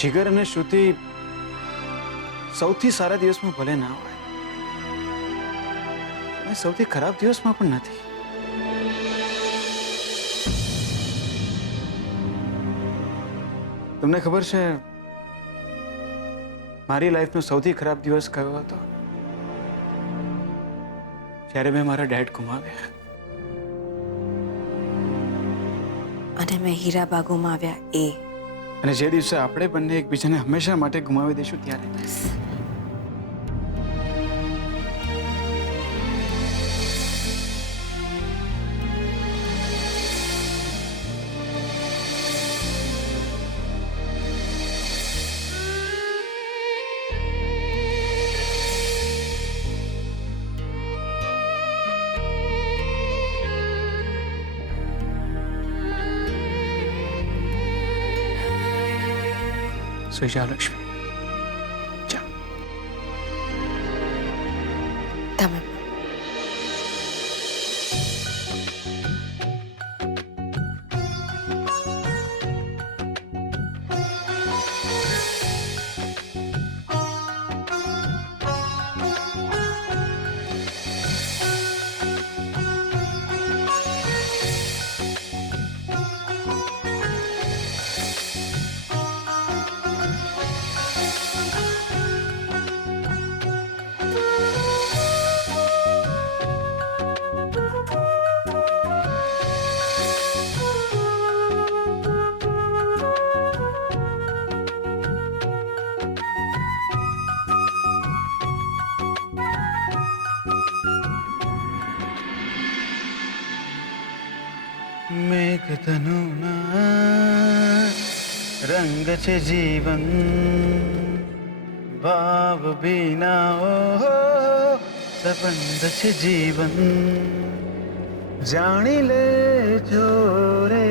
જીગર અને શ્રુતિ સૌથી સારા દિવસમાં ભલે ના હોય અને સૌથી ખરાબ દિવસમાં પણ નથી. તમને ખબર છે મારી લાઈફનો સૌથી ખરાબ દિવસ કયો હતો? જ્યારે મેં મારા ડેડ ગુમાવ્યા. અને મેં હીરાબા ગુમાવ્યા એ. અને જે દિવસે આપણે બંને એકબીજાને હંમેશા માટે ગુમાવી દઈશું ત્યારે. સુઈ જાઓ લક્ષ્મી. જાઓ. તમે મેઘધનુના રંગ છે જીવન, ભાવ ભીના સંબંધ છે જીવન. જાણી લેજો રે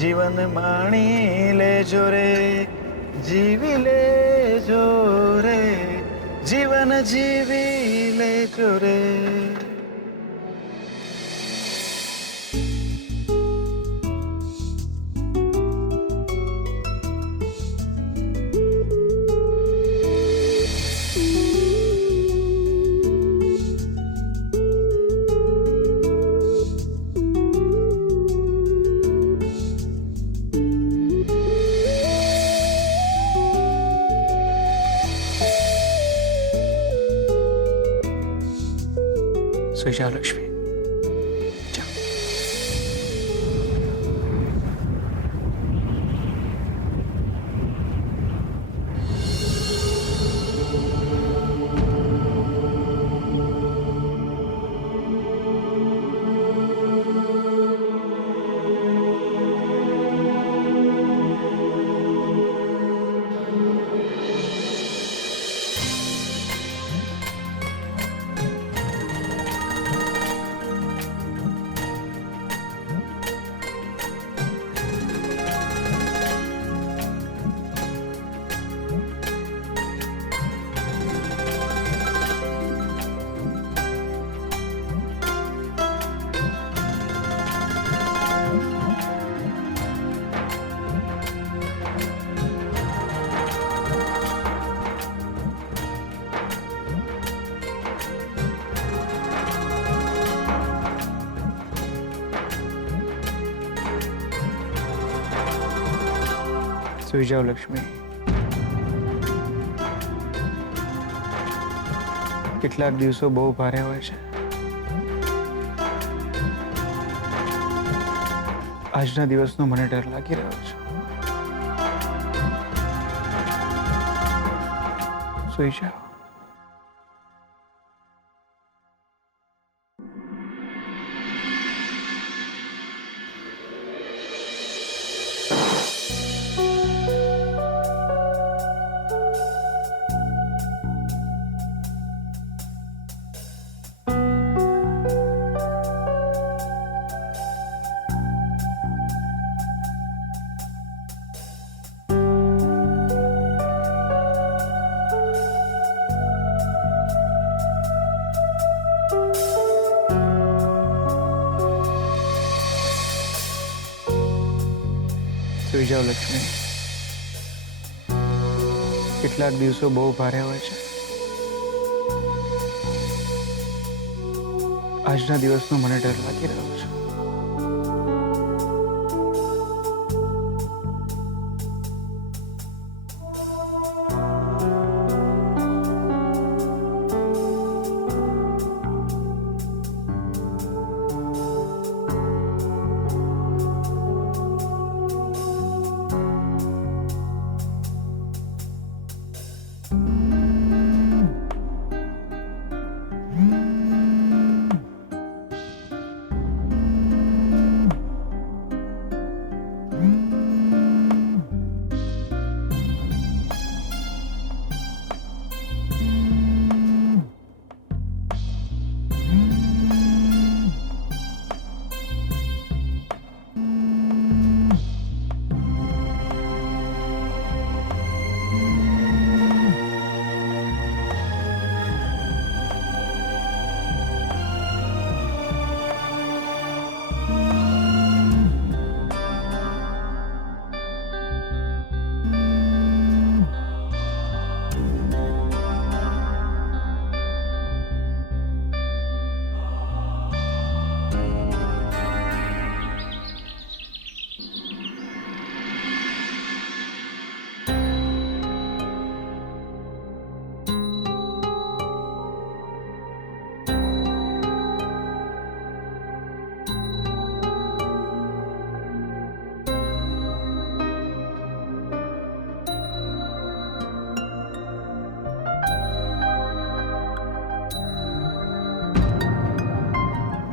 જીવન, માણી લેજો રે જીવી લેજો રે જીવન, જીવી લેજો રે. સુઈ જાઓ લક્ષ્મી. જાઓ. સુઈ જાઓ લક્ષ્મી. કેટલાક દિવસો બહુ ભારે હોય છે. આજના દિવસનો મને ડર લાગી રહ્યો છે. સુઈ જાઓ. સુઈ જાઓ લક્ષ્મી. કેટલાક દિવસો બહુ ભારે હોય છે. આજના દિવસનો મને ડર લાગી રહ્યો છે.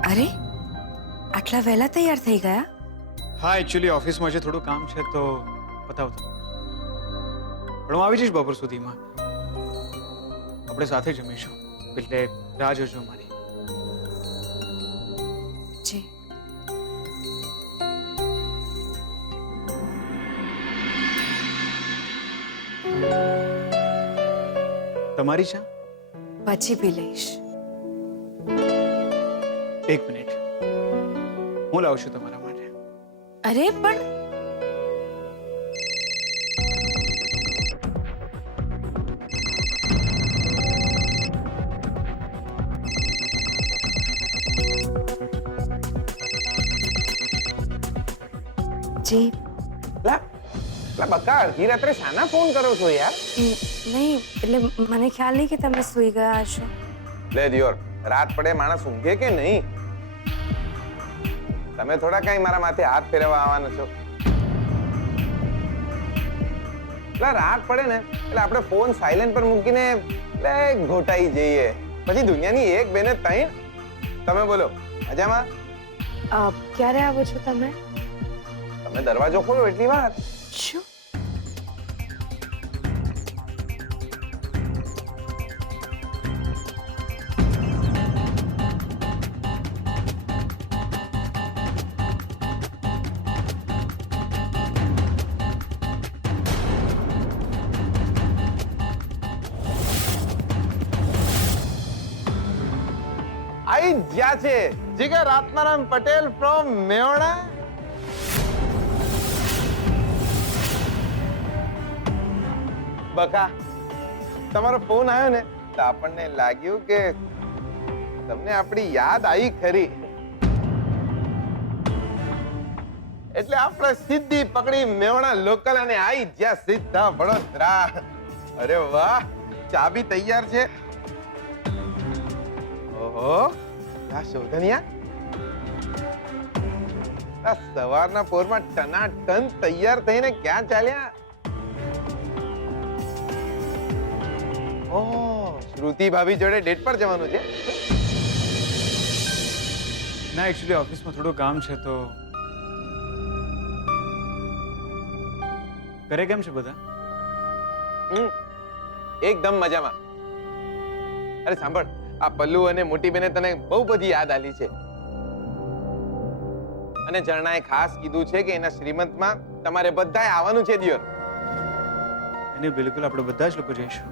અરે આટલા વહેલા તૈયાર થઈ ગયા? હા, એકચ્યુઅલી ઓફિસમાં જે થોડું કામ છે તો બતાવતો. પણ હું આવી જઈશ બપોર સુધીમાં. આપણે સાથે જમીશું, એટલે રાહ જોજો મારી. જી. તમારી ચા? પછી પી લઈશ. એક મિનિટ, હું લાવું છું તમારા માટે. અરે પણ જી. બકા અડધી રાત્રે શાના ફોન કરો છો યાર? નહીં, એટલે મને ખ્યાલ નહીં કે તમે સૂઈ ગયા હશો. લે દિયોર, રાત પડે માણસ ઊંઘે કે નહીં? તમે થોડા કઈ મારા માથે હાથ ફેરવવા આવવાના છો? એટલે રાત પડે ને એટલે આપણે ફોન સાયલેન્ટ પર મૂકીને એટલે ઘોટાઈ જઈએ. પછી દુનિયાની એક બેને ત્રણ. તમે બોલો, મજામાં? ક્યારે આવો છો તમે? તમે દરવાજો ખોલો એટલી વાર. શું? આઈ જ્યાં છે જીગર આત્મારામ પટેલ ફ્રોમ મેવાડા. બકા તમારો ફોન આવ્યો ને તો આપણને લાગ્યું કે તમને આપણી યાદ આવી ખરી, એટલે આપણે સીધી પકડી મેવાડા લોકલ અને આઈ જ્યાં સીધા વડોદરા. અરે વાહ, ચાબી તૈયાર છે. ઓહો, આ શોધનિયા સવારના પોરમાં ટનાટન તૈયાર થઈને ક્યાં ચાલ્યા? ઓહ, શ્રુતિ ભાભી જોડે ડેટ પર જવાનું છે? ના, એકચ્યુઅલી ઓફિસમાં થોડું કામ છે તો. ઘરે કેમ છે બધા? એકદમ મજામાં. અરે સાંભળ, આ પલ્લુ અને મોટી બેને તને બહુ બધી યાદ આલી છે અને ઝરણાએ ખાસ કીધું છે કે એના શ્રીમંતમાં તમારે બધાએ આવવાનું છે દિયોર. એની બિલકુલ આપણે બધા જ લોકો જઈશું.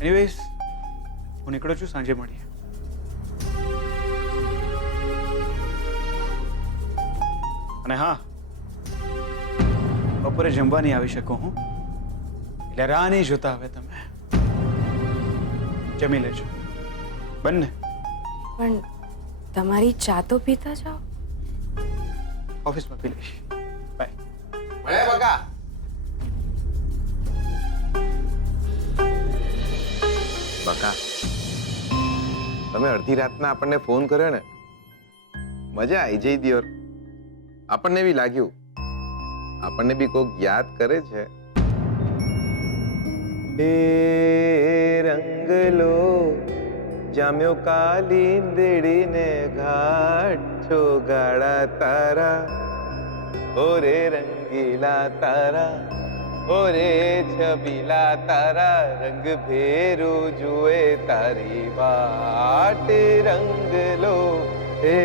એનીવેઝ, હું નીકળું છું, સાંજે મળીએ. અને હા, બપોરે જમવા નહીં આવી શકો હું, એટલે રાહ નહીં જોતા હવે તમે જમી લેજો બંને. પણ તમારી ચા તો પીતા જાઓ. ઓફિસમાં પી લઈશ. બાય. મળ્યા બકા. બકા, તમે અડધી રાતના આપણને ફોન કર્યો ને, મજા આવી જઈ દિયોર. આપણને બી લાગ્યું આપણને બી કોક યાદ કરે છે. એ રંગલો જામ્યો કાલિંદડીને ઘાટ છો ગાળા તારા, ઓરે રંગીલા તારા, ઓરે છબીલા તારા, રંગ ભેરું જુએ તારી વાટ. રંગલો હે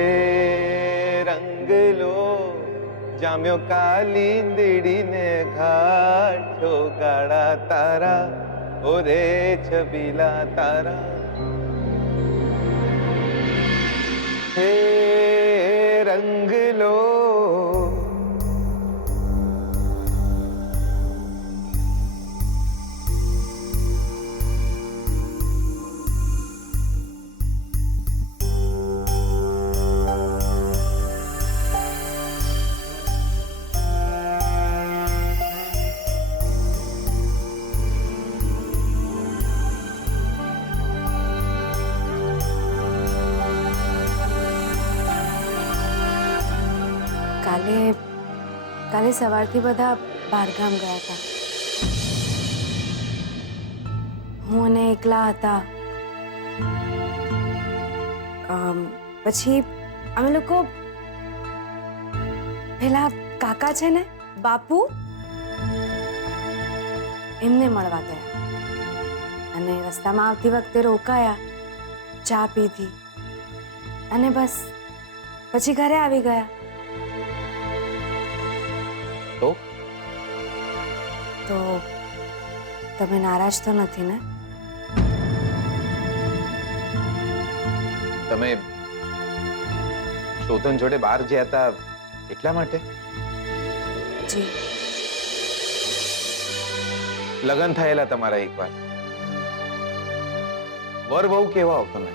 રંગલો જામ્યો કાલિંદડીને ઘાટ છો ગાળા તારા, ઓરે છબીલા તારા. હે રંગલો કાલે સવારથી બધા બહારગામ ગયા હતા. હું અને એકલા હતા. પછી અમે લોકો પેલા કાકા છે ને બાપુ, એમને મળવા ગયા અને રસ્તામાં આવતી વખતે રોકાયા, ચા પીધી અને બસ પછી ઘરે આવી ગયા. તો તમે નારાજ તો નથી ને? તમે શોધન જોડે બહાર ગયા હતા એટલા માટે? જી. લગન થયેલા તમારા એકવાર. વર બહુ કેવા હો તમે.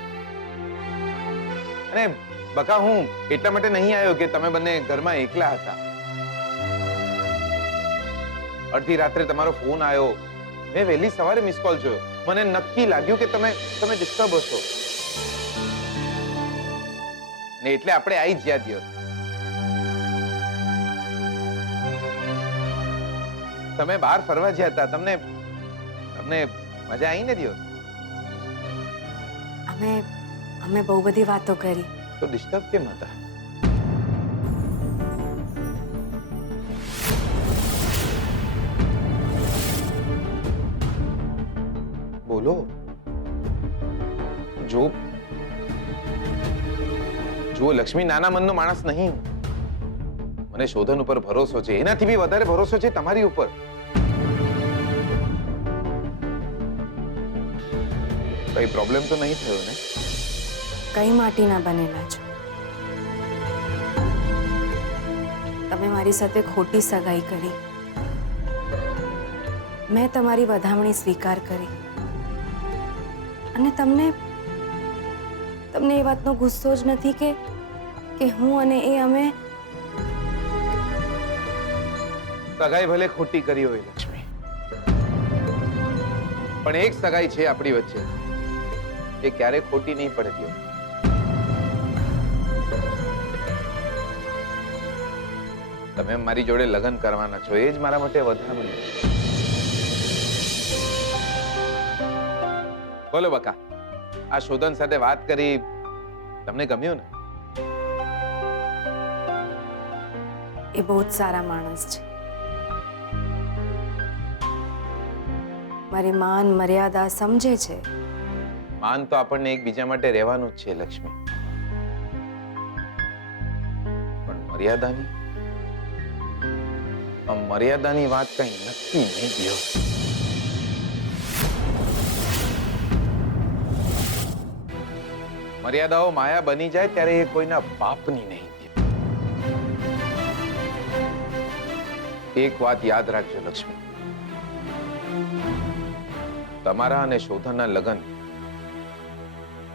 અને બકા, હું એટલા માટે નહીં આવ્યો કે તમે બંને ઘરમાં એકલા હતા. અડધી રાત્રે તમારો ફોન આવ્યો, મેં વહેલી સવારે મિસ કોલ જોયો. મને નક્કી લાગ્યું કે તમે ડિસ્ટર્બ હશો ને એટલે આપણે આવી જ ગયા દિયોર. તમે બહાર ફરવા ગયા હતા, તમને મજા આવી ને દિયોર? અમે બહુ બધી વાતો કરી. તો ડિસ્ટર્બ કેમ હતા? બોલો. જો લક્ષ્મી નાના મનનો માણસ નહીં. મને શોધન ઉપર ભરોસો છે, એનાથી બી વધારે ભરોસો છે તમારી ઉપર. કઈ પ્રોબ્લેમ તો નહીં થયો ને? કઈ માટીના બનેલા છો તમે. મારી સાથે ખોટી સગાઈ કરી. મેં તમારી વધામણી સ્વીકાર કરી અને તમને એ વાતનો ગુસ્સો જ નથી કે હું અને એ અમે સગાઈ ભલે ખોટી કરી હોય લક્ષ્મી, પણ એક સગાઈ છે આપણી વચ્ચે, એ ક્યારે ખોટી નહીં પડતી. તમે મારી જોડે લગ્ન કરવાના છો, એ જ મારા માટે વધામણી. બોલો બકા, આ શોધન સાથે વાત કરી, તમને ગમ્યું ને? એ બહુ જ સારા માણસ છે. મારી માન મર્યાદા સમજે છે. માન તો આપણને એકબીજા માટે રહેવાનું જ છે લક્ષ્મી, પણ મર્યાદાની વાત કઈ નક્કી નહીં થયો. મર્યાદાઓ માયા બની જાય ત્યારે એ કોઈના બાપની નહીં. એક વાત યાદ રાખજો લક્ષ્મી, તમારા અને શોધનના લગ્ન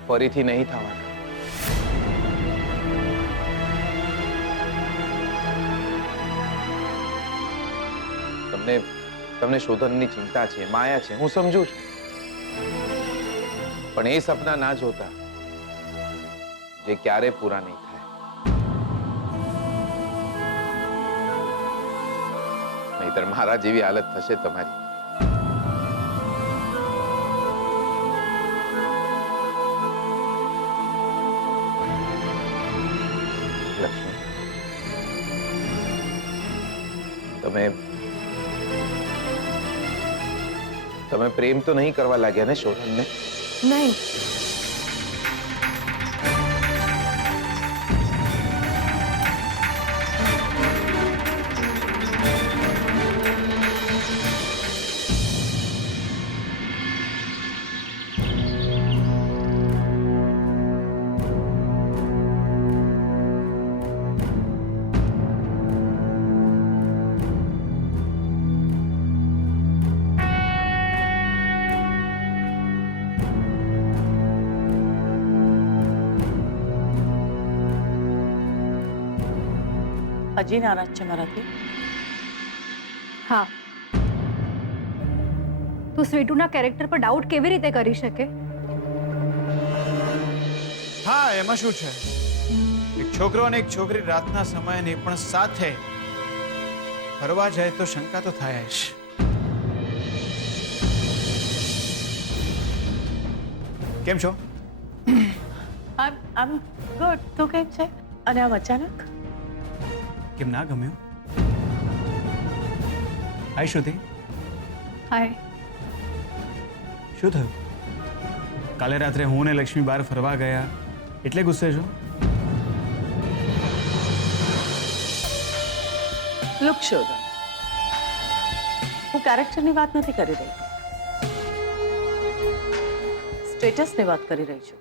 ફરીથી નહીં થવાના. તમને શોધનની ચિંતા છે, માયા છે, હું સમજુ છું, પણ એ સપના ના જોતા જે ક્યારે પૂરા નહીં થાય. નહીતર મારા જેવી હાલત થશે તમારી. લક્ષ્મી, તમે પ્રેમ તો નહીં કરવા લાગ્યા ને શોધનને? નહીં. હજી નારાજ છે મારાથી? હા, તું સ્વીટુના કેરેક્ટર પર ડાઉટ કેવી રીતે કરી શકે? હા, એમાં શું છે? એક છોકરો અને એક છોકરી રાતના સમયે પણ સાથે ફરવા જાય તો શંકા તો થાય જ. કેમ છો? આમ ગુડ. તું કેમ છે? અને આમ અચાનક કેમ ના ગમ્યું? હાય શ્રુતિ. હાય. શું થયું? કાલે રાત્રે હું ને લક્ષ્મી બહાર ફરવા ગયા એટલે ગુસ્સે છો? લુક શોધન, હું કેરેક્ટરની વાત નથી કરી રહી, સ્ટેટસની વાત કરી રહી છું.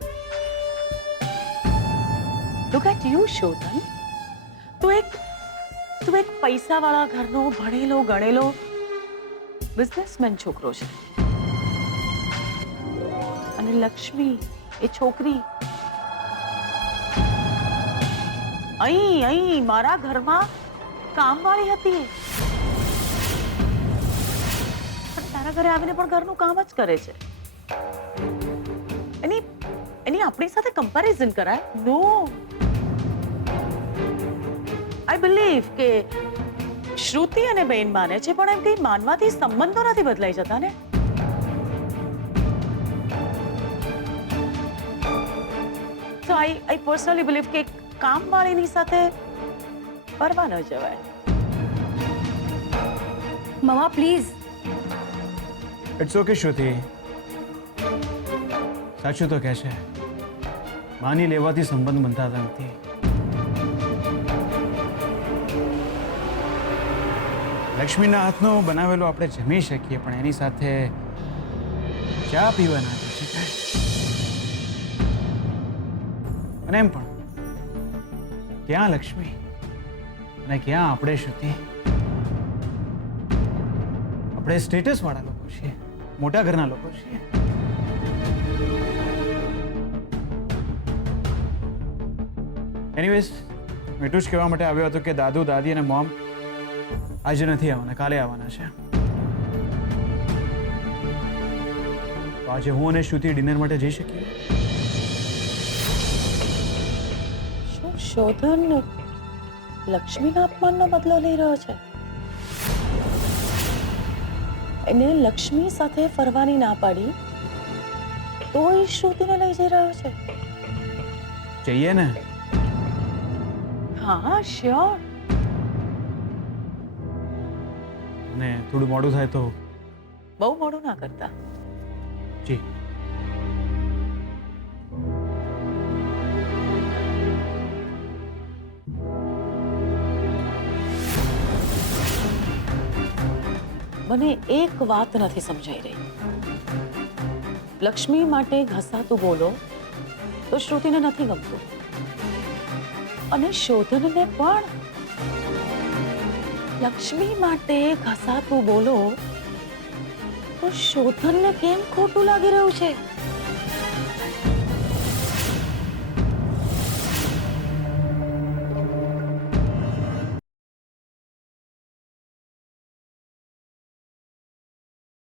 લુક એટ યુ શોધન, તું એક પૈસાવાળા ઘરનો ભણેલો ગણેલો બિઝનેસમેન છોકરો છે, અને લક્ષ્મી એ છોકરી અહીં મારા ઘરમાં કામવાળી હતી, અને તારા ઘરે આવીને પણ ઘરનું કામ જ કરે છે. એની આપણી સાથે કમ્પેરિઝન કરાય? નો, આઈ બિલીવ કે શ્રુતિ અને બેન માને છે, પણ એમ કઈ માનવાથી સંબંધો નથી બદલાઈ જતા ને. So I personally believe કે કામવાળીની સાથે ફરવા ન જવાય. મમા પ્લીઝ. ઇટ્સ ઓકે શ્રુતિ, સાચું તો કહે છે, માની લેવાથી સંબંધ બંધાતા નથી. લક્ષ્મીના હાથનો બનાવેલો આપણે જમી શકીએ, પણ એની સાથે ચા પીવા ના જઈ શકાય. અને એમ પણ ક્યાં લક્ષ્મી અને ક્યાં આપણે શ્રુતિ? આપણે સ્ટેટસ વાળા લોકો છીએ, મોટા ઘરના લોકો છીએ. એનીવેઝ, હું એટલું જ કહેવા માટે આવ્યો હતો કે દાદુ, દાદી અને મોમ આજે નથી આવવાના, કાલે આવવાના છે. તો આજે હું અને શ્રુતિ ડિનર માટે જઈ શકીએ? શું શોધન લક્ષ્મીના અપમાનનો બદલો લઈ રહ્યો છે? એને લક્ષ્મી સાથે ફરવાની ના પાડી તો એ શ્રુતિને લઈ જઈ રહ્યો છે? જઈએ ને. હા, શ્યોર. અને થોડું મોડું થાય તો? બહુ મોડું ના કરતા. જી. મને એક વાત નથી સમજાઈ રહી. લક્ષ્મી માટે ઘસાતું બોલો તો શ્રુતિને નથી ગમતું, અને શોધનને પણ. લક્ષ્મી માટે ઘસાતું બોલો તો શોધનને કેમ ખોટું લાગી રહ્યું છે?